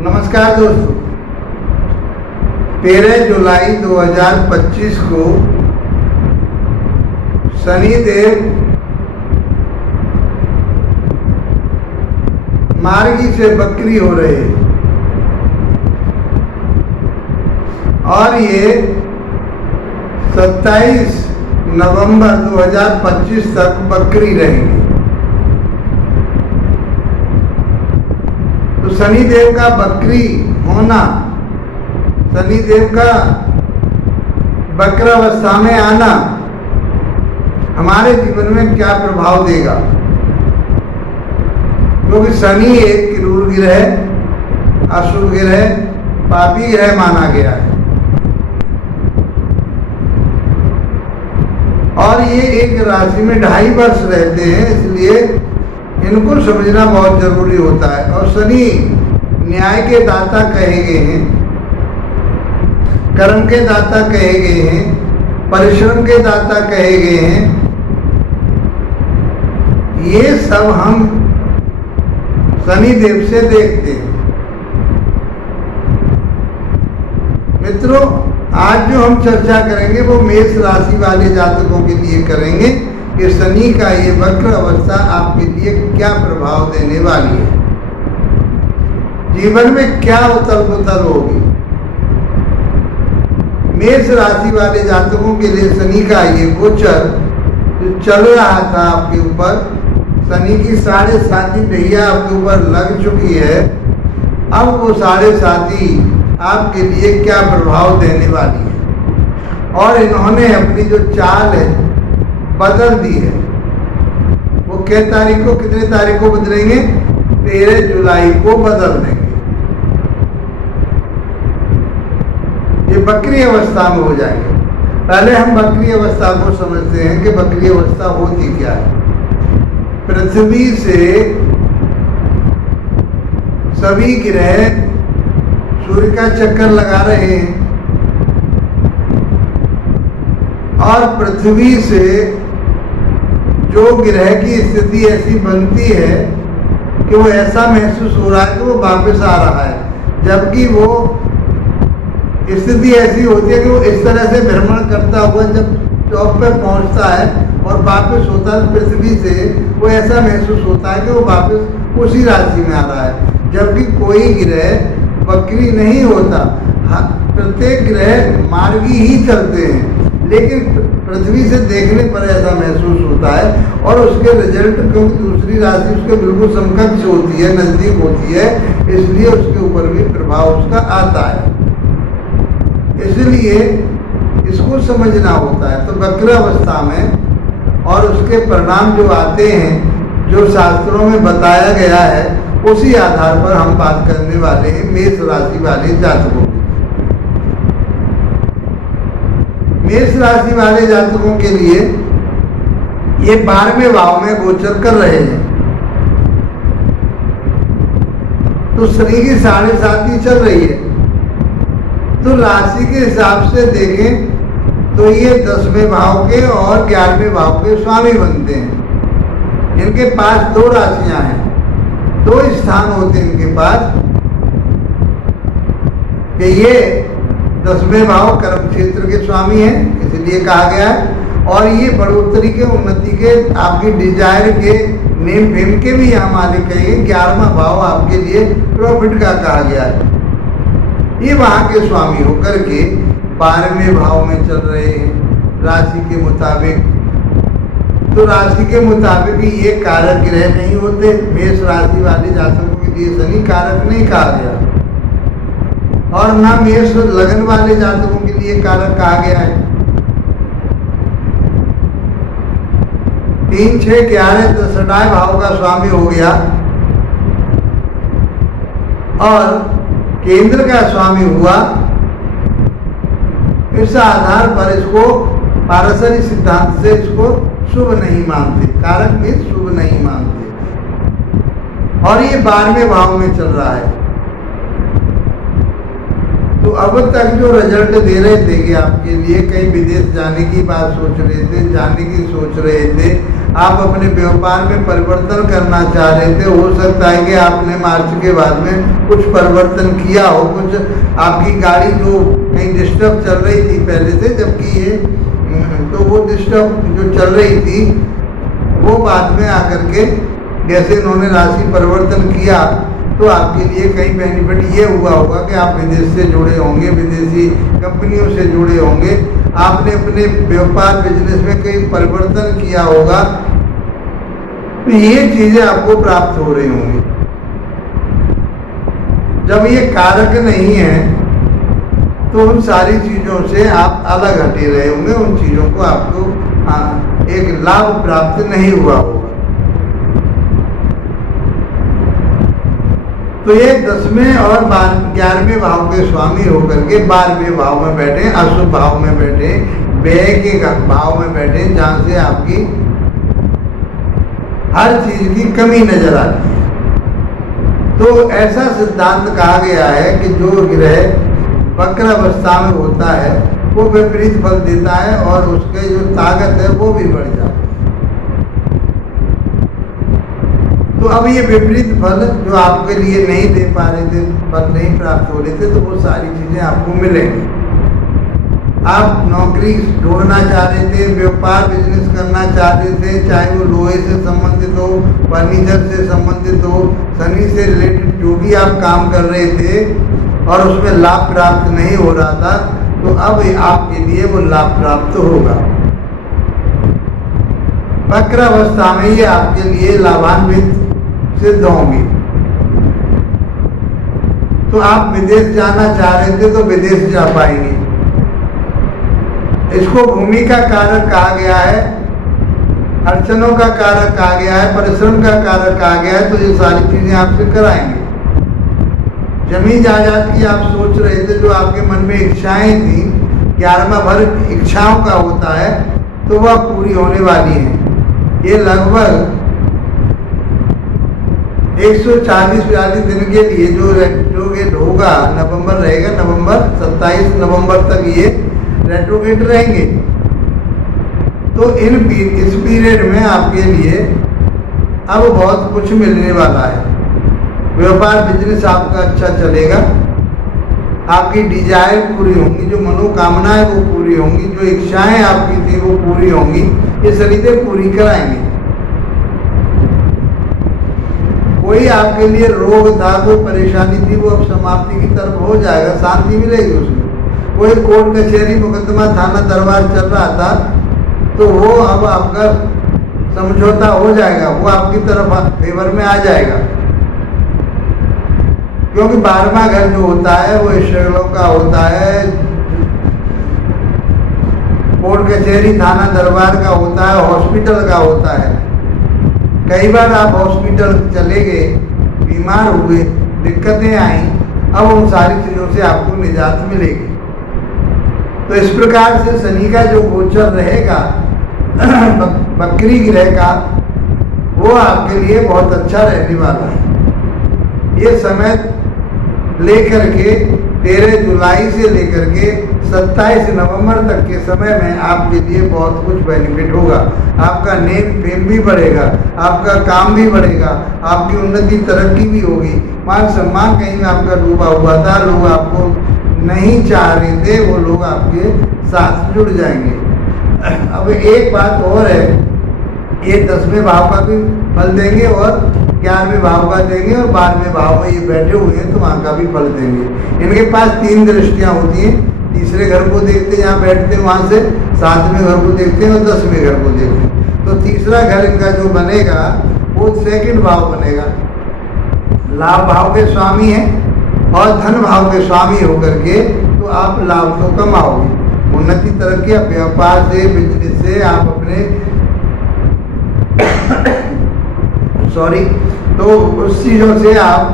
नमस्कार दोस्तों, 13 जुलाई 2025 को शनिदेव मार्गी से बकरी हो रहे हैं और ये 27 नवंबर 2025 तक बकरी रहेंगे। तो शनिदेव का बकरी होना, शनिदेव का वक्रावस्था में आना हमारे जीवन में क्या प्रभाव देगा, क्योंकि शनि एक क्रूर ग्रह, अशुभ ग्रह, पापी ग्रह माना गया है और ये एक राशि में 2.5 वर्ष रहते हैं, इसलिए इनको समझना बहुत जरूरी होता है। और शनि न्याय के दाता कहे गए हैं, कर्म के दाता कहे गए हैं, परिश्रम के दाता कहे गए हैं। ये सब हम शनि देव से देखते हैं। मित्रों, आज जो हम चर्चा करेंगे वो मेष राशि वाले जातकों के लिए करेंगे कि शनि का ये वक्र अवस्था आपके लिए क्या प्रभाव देने वाली है, जीवन में क्या उथल पुथल होगी। मेष राशि वाले जातकों के लिए शनि का ये गोचर जो चल रहा था आपके ऊपर, शनि की 7.5 ढैया आपके ऊपर लग चुकी है, अब वो 7.5 आपके लिए क्या प्रभाव देने वाली है। और इन्होंने अपनी जो चाल है बदल दी है। वो कितने तारीख को बदलेंगे? 13 जुलाई को बदल देंगे। ये बकरी अवस्था में हो जाएंगे। पहले हम बकरी अवस्था को समझते हैं कि बकरी अवस्था होती क्या है। पृथ्वी से सभी ग्रह सूर्य का चक्कर लगा रहे हैं और पृथ्वी से जो ग्रह की स्थिति ऐसी बनती है कि वो ऐसा महसूस हो रहा है कि वो वापस आ रहा है, जबकि वो स्थिति ऐसी होती है कि वो इस तरह से भ्रमण करता हुआ जब टॉप पे पहुंचता है और वापस होता है पृथ्वी से, वो ऐसा महसूस होता है कि वो वापस उसी राशि में आ रहा है, जबकि कोई ग्रह बकरी नहीं होता। हाँ, प्रत्येक ग्रह मार्गी ही चलते हैं, लेकिन पृथ्वी से देखने पर ऐसा महसूस होता है और उसके रिजल्ट, क्योंकि दूसरी राशि उसके बिल्कुल समकक्ष होती है, नजदीक होती है, इसलिए उसके ऊपर भी प्रभाव उसका आता है। इसलिए इसको समझना होता है। तो वक्र अवस्था में और उसके परिणाम जो आते हैं, जो शास्त्रों में बताया गया है, उसी आधार पर हम बात करने वाले हैं मेष राशि वाले जातकों की। मेष राशि वाले जातकों के लिए ये 12वें भाव में गोचर कर रहे हैं। तो शनि की 7.5 चल रही है, तो राशि के हिसाब से देखें तो ये 10वें भाव के और 11वें भाव के स्वामी बनते हैं। इनके पास 2 राशियां हैं, 2 स्थान होते हैं इनके पास कि ये 10वें भाव कर्म क्षेत्र के स्वामी हैं, इसलिए कहा गया है, और ये बढ़ोतरी के, उन्नति के, आपकी डिजायर के, नेम फेम के भी यहाँ मालिक है। 11वां भाव आपके लिए प्रॉफिट का कहा गया है। ये वहाँ के स्वामी होकर के 12वें भाव में चल रहे हैं राशि के मुताबिक। तो राशि के मुताबिक ये कारक ग्रह नहीं होते। मेष राशि वाले जातकों के लिए शनि कारक नहीं कहा गया और ना मेष लगन वाले जातकों के लिए कारक कहा गया है। 3, 6, 11, 10 भाव का स्वामी हो गया और केंद्र का स्वामी हुआ। इस आधार पर इसको पारसरी सिद्धांत से इसको शुभ नहीं मानते, कारक में शुभ नहीं मानते। और ये 12वें भाव में चल रहा है। तो अब तक जो रिजल्ट दे रहे थे कि आपके लिए कहीं विदेश जाने की बात सोच रहे थे, जाने की सोच रहे थे, आप अपने व्यापार में परिवर्तन करना चाह रहे थे, हो सकता है कि आपने मार्च के बाद में कुछ परिवर्तन किया हो, कुछ आपकी गाड़ी जो कहीं डिस्टर्ब चल रही थी पहले से, जबकि ये तो वो डिस्टर्ब जो चल रही थी वो बाद में आकर के जैसे इन्होंने राशि परिवर्तन किया तो आपके लिए कई बेनिफिट ये हुआ होगा कि आप विदेश से जुड़े होंगे, विदेशी कंपनियों से जुड़े होंगे, आपने अपने व्यापार बिजनेस में कई परिवर्तन किया होगा, तो ये चीजें आपको प्राप्त हो रही होंगी। जब ये कारक नहीं है तो उन सारी चीजों से आप अलग हटे रहे होंगे, उन चीजों को आपको एक लाभ प्राप्त नहीं हुआ होगा। तो ये 10वें और 11वें भाव के स्वामी होकर के 12वें भाव में बैठे, अशुभ भाव में बैठे, व्यय के भाव में बैठे, जहां से आपकी हर चीज की कमी नजर आती है। तो ऐसा सिद्धांत कहा गया है कि जो ग्रह वक्र अवस्था में होता है वो विपरीत फल देता है और उसके जो ताकत है वो भी बढ़ जाती है। तो अब ये विपरीत फल जो आपके लिए नहीं दे पा रहे थे, फल नहीं प्राप्त हो रहे थे, तो वो सारी चीजें आपको मिलेंगी। आप नौकरी ढूंढना चाह रहे थे, व्यापार बिजनेस करना चाहते थे, चाहे वो लोहे से संबंधित हो, फर्नीचर से संबंधित हो, शनि से रिलेटेड जो भी आप काम कर रहे थे और उसमें लाभ प्राप्त नहीं हो रहा था, तो अब आपके लिए वो लाभ प्राप्त होगा। वक्र अवस्था में ये आपके लिए लाभान्वित सिद्ध होंगी। तो आप विदेश जाना चाह रहे थे तो विदेश जा पाएंगे। इसको भूमि का कारक कहा गया है, अड़चनों का कारक कहा गया है, परिश्रम का कारक कहा गया है, तो ये सारी चीजें आपसे कराएंगे। जमीन जायदाद की आप सोच रहे थे, जो आपके मन में इच्छाएं थी, 11वां भर इच्छाओं का होता है, तो वह पूरी होने वाली है। ये लगभग 140-42 दिन के लिए जो रेट्रोगेट होगा, नवंबर रहेगा, नवंबर 27 नवंबर तक ये रेट्रोगेट रहेंगे। तो इस पीरियड में आपके लिए अब बहुत कुछ मिलने वाला है। व्यापार बिजनेस आपका अच्छा चलेगा, आपकी डिजायर पूरी होंगी, जो मनोकामनाएं वो पूरी होंगी, जो इच्छाएं आपकी थी वो पूरी होंगी, ये शनिदेव पूरी कराएंगे। कोई आपके लिए रोग था, कोई परेशानी थी, वो अब समाप्ति की तरफ हो जाएगा, शांति मिलेगी उसमें। कोई कोर्ट कचहरी मुकदमा थाना दरबार चल रहा था तो वो अब आपका समझौता हो जाएगा, वो आपकी तरफ फेवर में आ जाएगा। क्योंकि 12वां घर जो होता है वो ईश्वरों का होता है, कोर्ट कचहरी थाना दरबार का होता है, हॉस्पिटल का होता है। कई बार आप हॉस्पिटल चले गए, बीमार हुए, दिक्कतें आई, अब उन सारी चीज़ों से आपको निजात मिलेगी। तो इस प्रकार से शनि का जो गोचर रहेगा बकरी ग्रह का, वो आपके लिए बहुत अच्छा रहने वाला है। ये समय लेकर के 13 जुलाई से लेकर के 27 नवंबर तक के समय में आपके लिए बहुत कुछ बेनिफिट होगा। आपका नेम फेम भी बढ़ेगा, आपका काम भी बढ़ेगा, आपकी उन्नति तरक्की भी होगी। मान सम्मान कहीं में आपका डूबा हुआ था, लोग आपको नहीं चाह रहे थे, वो लोग आपके साथ जुड़ जाएंगे। अब एक बात और है, ये 10वें भाव का भी फल देंगे और 11वें भाव का देंगे और 12वें भाव में ये बैठे हुए हैं तो वहाँ का भी फल देंगे। इनके पास 3 दृष्टियाँ होती हैं, तीसरे घर को देखते हैं यहाँ बैठते हैं, वहाँ से 7वें घर को देखते हैं और 10वें घर को देखते हैं। तो तीसरा घर इनका जो बनेगा वो 2nd भाव बनेगा। लाभ भाव के स्वामी है और धन भाव के स्वामी होकर के तो आप लाभ तो कमाओगे, उन्नति तरक्की व्यापार से, बिजनेस से आप अपने तो उस चीज़ों से आप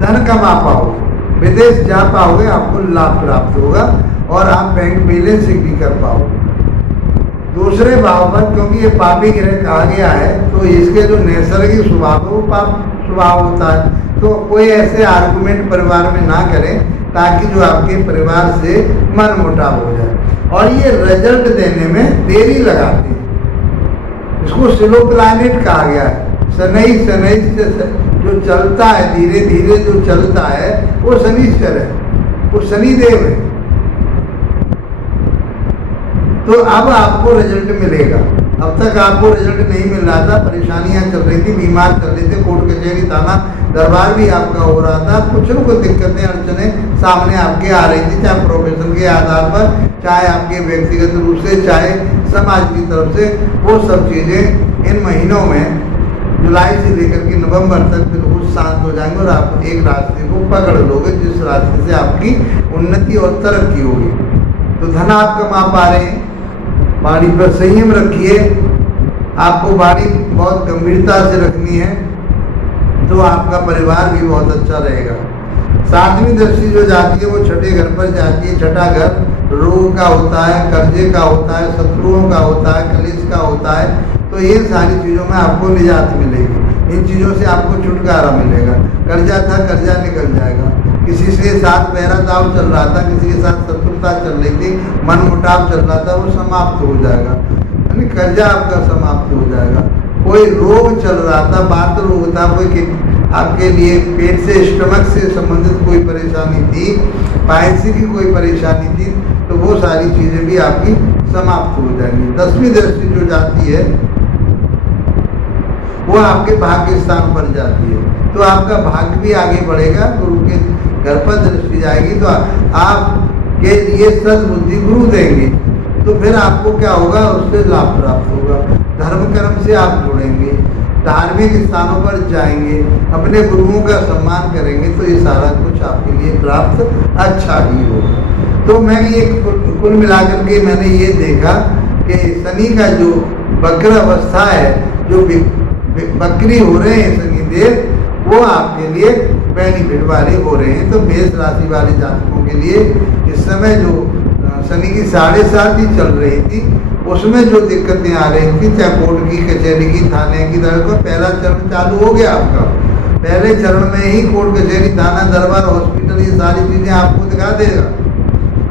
धन कमा पाओगे, विदेश जा पाओगे, आपको लाभ प्राप्त होगा और आप बैंक बैलेंसिंग भी कर पाओगे। दूसरे भाव पर क्योंकि ये पापी ग्रह कहा गया है तो इसके जो नैसर्गिक स्वभाव है वो पाप स्वभाव होता है। तो कोई ऐसे आर्गुमेंट परिवार में ना करें ताकि जो आपके परिवार से मन मुटाव हो जाए, और ये रिजल्ट देने में देरी लगाते हैं। इसको स्लो प्लैनेट कहा गया है। शनि से जो चलता है, धीरे धीरे जो चलता है वो शनिश्चर है, वो शनिदेव है। तो अब आपको रिजल्ट मिलेगा। अब तक आपको रिजल्ट नहीं मिल रहा था, परेशानियां चल रही थी, बीमार चल रहे थे, कोर्ट कचहरी थाना दरबार भी आपका हो रहा था, कुछ न कुछ दिक्कतें अड़चनें सामने आपके आ रही थी, चाहे प्रोफेशन के आधार पर, चाहे आपके व्यक्तिगत रूप से, चाहे समाज की तरफ से। वो सब चीज़ें इन महीनों में जुलाई से लेकर के नवंबर तक बिल्कुल शांत हो जाएंगे और आप एक रास्ते को पकड़ लोगे जिस रास्ते से आपकी उन्नति और तरक्की होगी। तो धन आप कमा पा रहे हैं, वाणी पर संयम रखिए। आपको वाणी बहुत गंभीरता से रखनी है तो आपका परिवार भी बहुत अच्छा रहेगा। सातवीं दृष्टि जो जाती है वो छठे घर पर जाती है। छठा घर रोग का होता है, कर्जे का होता है, शत्रुओं का होता है, कलेश का होता है। तो ये सारी चीज़ों में आपको निजात मिलेगी, इन चीज़ों से आपको छुटकारा मिलेगा। कर्जा था, कर्जा निकल जाएगा। किसी से साथ बहरा दाव चल रहा था, किसी के साथ शत्रुता चल रही थी, मन मुटाव चल रहा था, वो समाप्त हो जाएगा, यानी कर्जा आपका समाप्त हो जाएगा। कोई रोग चल रहा था, बात रोग था, कोई आपके लिए पेट से, स्टमक से संबंधित कोई परेशानी थी, पायसी की कोई परेशानी थी, तो वो सारी चीज़ें भी आपकी समाप्त हो जाएंगी। 10वीं दृष्टि जो जाती है वो आपके भाग्य स्थान पर जाती है, तो आपका भाग्य भी आगे बढ़ेगा। गुरु के घर पर दृष्टि जाएगी तो आपके लिए सद्बुद्धि गुरु देंगे, तो फिर आपको क्या होगा, उससे लाभ प्राप्त होगा। धर्म कर्म से आप जुड़ेंगे, धार्मिक स्थानों पर जाएंगे, अपने गुरुओं का सम्मान करेंगे, तो ये सारा कुछ आपके लिए प्राप्त अच्छा ही होगा। तो मैं ये कुल मिलाकर के मैंने ये देखा कि शनि का जो वक्र अवस्था है, जो बकरी हो रहे हैं शनिदेव, वो आपके लिए बेनिफिट वाले हो रहे हैं। तो मेष राशि वाले जातकों के लिए इस समय जो शनि की 7.5 चल रही थी, उसमें जो दिक्कतें आ रही थी, चाहे कोर्ट की, कचहरी की, थाने की तरह का, पहला चरण चालू हो गया आपका। पहले चरण में ही कोर्ट कचहरी, थाना, दरबार, हॉस्पिटल, ये सारी चीज़ें आपको दिखा देगा।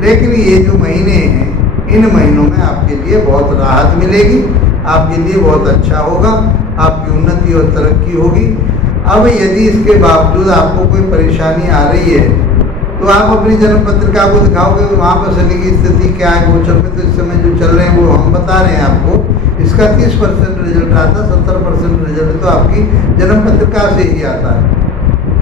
लेकिन ये जो महीने हैं, इन महीनों में आपके लिए बहुत राहत मिलेगी, आपके लिए बहुत अच्छा होगा, आपकी उन्नति और तरक्की होगी। अब यदि इसके बावजूद आपको कोई परेशानी आ रही है तो आप अपनी जन्म पत्रिका को दिखाओगे, वहाँ पर शनि की स्थिति क्या है गोचर में, तो इस समय जो चल रहे हैं वो हम बता रहे हैं आपको। इसका 30% रिजल्ट आता है, 70% रिजल्ट तो आपकी जन्म पत्रिका से ही आता है।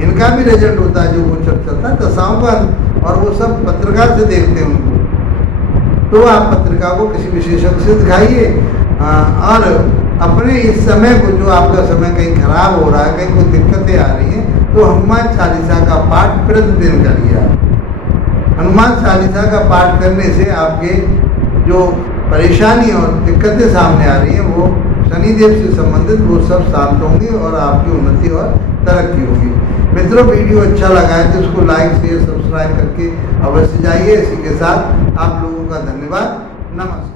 इनका भी रिजल्ट होता है जो गोचर चलता है दशाओं का, और वो सब पत्रिका से देखते हैं उनको। तो आप पत्रिका को किसी विशेषज्ञ से दिखाइए, और अपने इस समय को, जो आपका समय कहीं खराब हो रहा है, कहीं कोई दिक्कतें आ रही हैं, तो हनुमान चालीसा का पाठ प्रतिदिन करिए आप। हनुमान चालीसा का पाठ करने से आपके जो परेशानी और दिक्कतें सामने आ रही हैं, वो शनिदेव से संबंधित, वो सब शांत होंगी और आपकी उन्नति और तरक्की होगी। मित्रों, वीडियो अच्छा लगा है तो इसको लाइक, शेयर, सब्सक्राइब करके अवश्य जाइए। इसी के साथ आप लोगों का धन्यवाद। नमस्कार।